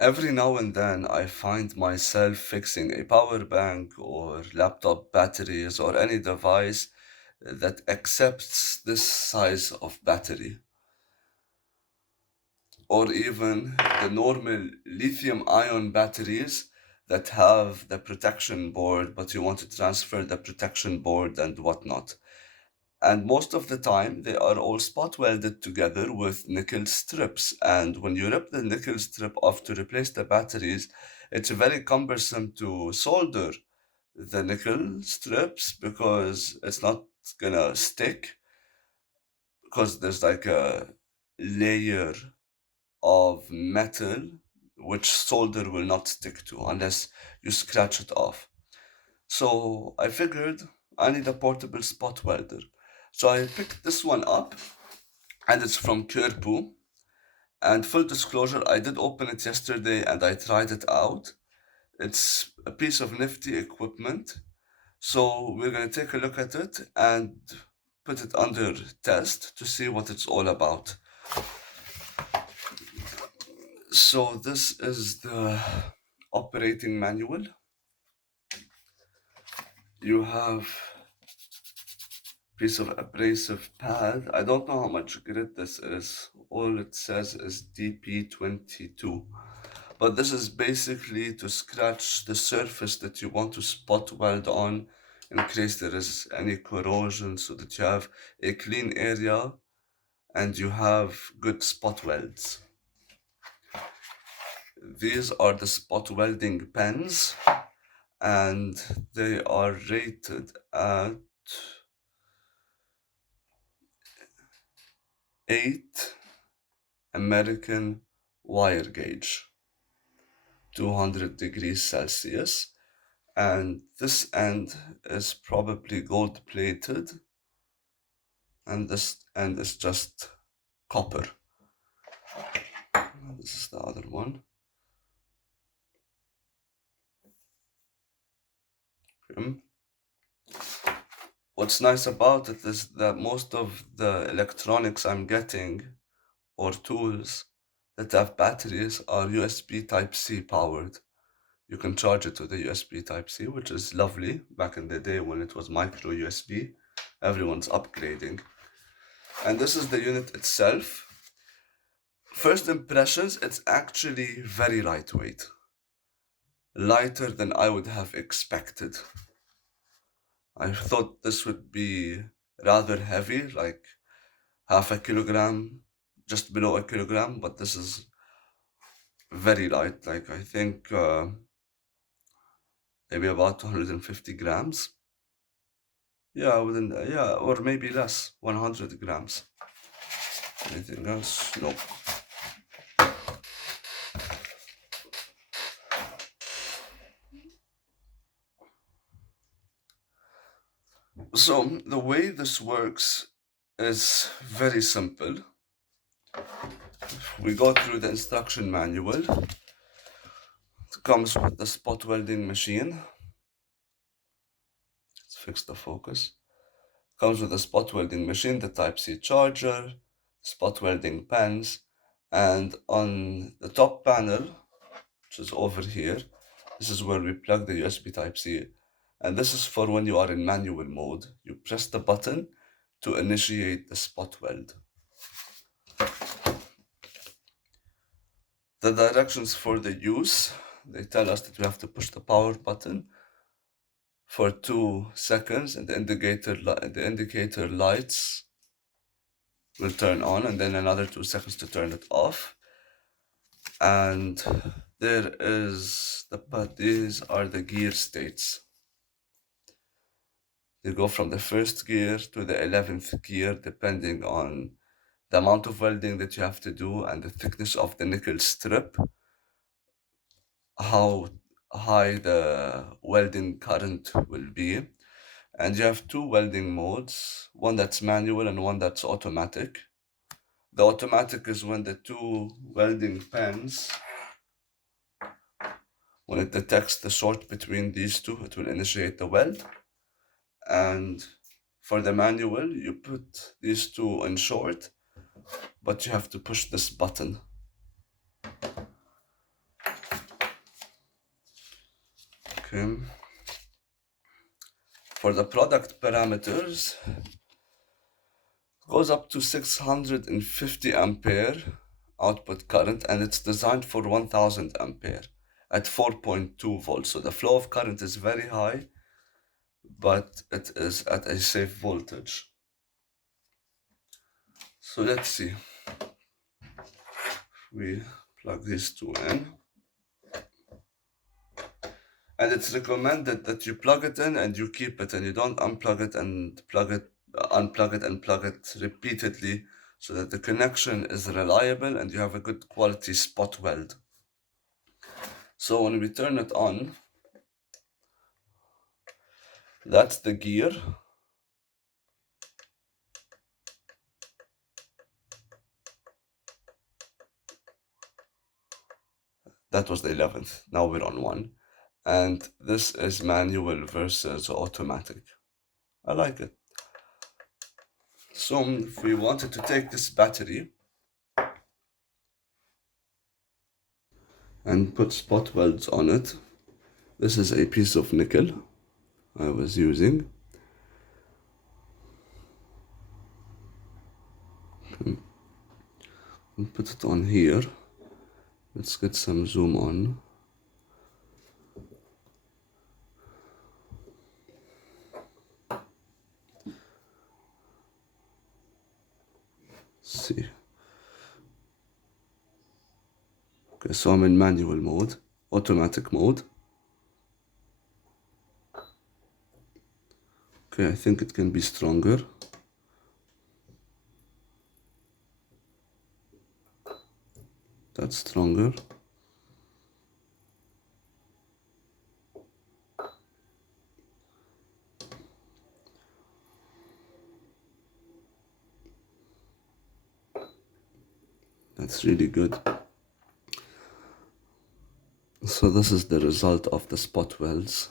Every now and then, I find myself fixing a power bank or laptop batteries or any device that accepts this size of battery, or even the normal lithium ion batteries that have the protection board, but you want to transfer the protection board and whatnot. And most of the time, they are all spot welded together with nickel strips. And when you rip the nickel strip off to replace the batteries, it's very cumbersome to solder the nickel strips because it's not gonna stick, because there's like a layer of metal which solder will not stick to unless you scratch it off. So I figured I need a portable spot welder. So I picked this one up, and it's from Kirpu. And full disclosure, I did open it yesterday and I tried it out. It's a piece of nifty equipment. So we're gonna take a look at it and put it under test to see what it's all about. So this is the operating manual. You have piece of abrasive pad. I don't know how much grit this is. All it says is DP22. But this is basically to scratch the surface that you want to spot weld on in case there is any corrosion, so that you have a clean area and you have good spot welds. These are the spot welding pens, and they are rated at 8 American wire gauge, 200 degrees Celsius, and this end is probably gold plated, and this end is just copper. This is the other one. What's nice about it is that most of the electronics I'm getting, or tools that have batteries, are USB Type C powered. You can charge it to the USB Type C, which is lovely. Back in the day when it was micro USB, everyone's upgrading. And this is the unit itself. First impressions, it's actually very lightweight. Lighter than I would have expected. I thought this would be rather heavy, like half a kilogram, just below a kilogram, but this is very light. Like I think maybe about 250 grams. Yeah, or maybe less, 100 grams. Anything else? No. So the way this works is very simple. We go through the instruction manual. It comes with the spot welding machine. Let's fix the focus. Comes with the spot welding machine, the Type C charger, spot welding pens, and on the top panel, which is over here, this is where we plug the USB Type C. And this is for when you are in manual mode. You press the button to initiate the spot weld. The directions for the use, they tell us that we have to push the power button for 2 seconds, and the indicator lights will turn on, and then another 2 seconds to turn it off. And these are the gear states. They go from the first gear to the 11th gear, depending on the amount of welding that you have to do and the thickness of the nickel strip, how high the welding current will be. And you have 2 welding modes, one that's manual and one that's automatic. The automatic is when the 2 welding pens, when it detects the short between these two, it will initiate the weld. And for the manual, you put these two in short, but you have to push this button. Okay. For the product parameters, goes up to 650 ampere output current, and it's designed for 1000 ampere at 4.2 volts. So the flow of current is very high, but it is at a safe voltage. So let's see. We plug these two in. And it's recommended that you plug it in and you keep it, and you don't unplug it and unplug it and plug it repeatedly, so that the connection is reliable and you have a good quality spot weld. So when we turn it on, that's the gear. That was the 11th. Now we're on 1. And this is manual versus automatic. I like it. So if we wanted to take this battery and put spot welds on it, this is a piece of nickel I was using. And put it on here. Let's get some zoom on. Let's see. Okay, so I'm in manual mode, automatic mode. Okay, I think it can be stronger. That's stronger. That's really good. So this is the result of the spot welds.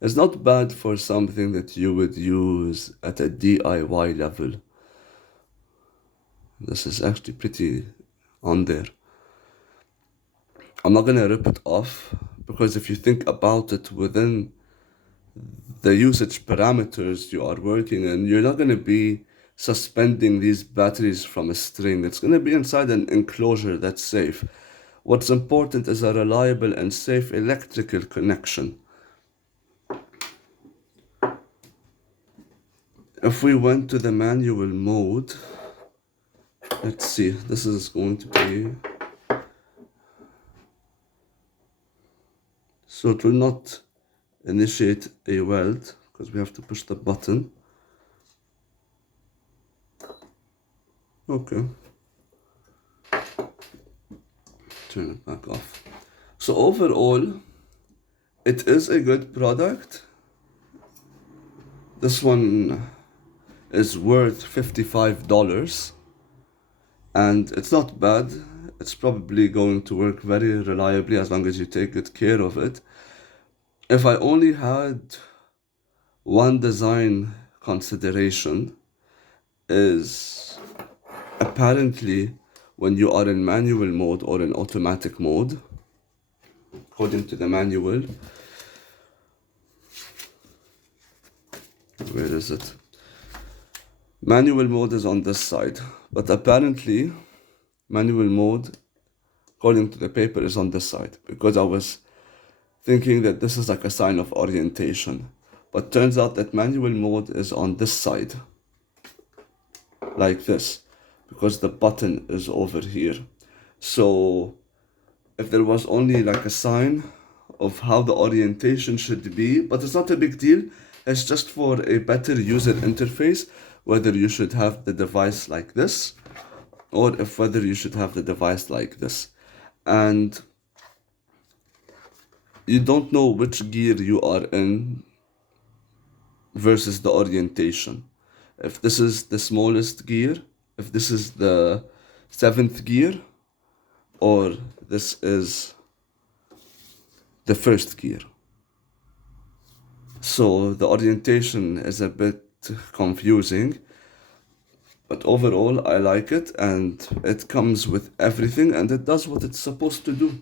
It's not bad for something that you would use at a DIY level. This is actually pretty on there. I'm not gonna rip it off, because if you think about it, within the usage parameters you are working in, you're not gonna be suspending these batteries from a string. It's gonna be inside an enclosure that's safe. What's important is a reliable and safe electrical connection. If we went to the manual mode, let's see, this is going to be... So it will not initiate a weld, because we have to push the button. Okay. Turn it back off. So overall, it is a good product. This one is worth $55, and it's not bad. It's probably going to work very reliably as long as you take good care of it. If I only had one design consideration, is apparently when you are in manual mode or in automatic mode, according to the manual, where is it? Manual mode is on this side, but apparently manual mode, according to the paper, is on this side, because I was thinking that this is like a sign of orientation, but turns out that manual mode is on this side, like this, because the button is over here. So if there was only like a sign of how the orientation should be, but it's not a big deal, it's just for a better user interface, whether you should have the device like this, or whether you should have the device like this. And you don't know which gear you are in versus the orientation. If this is the smallest gear, if this is the 7th gear, or this is the 1st gear. So the orientation is a bit confusing, but overall I like it, and it comes with everything, and it does what it's supposed to do.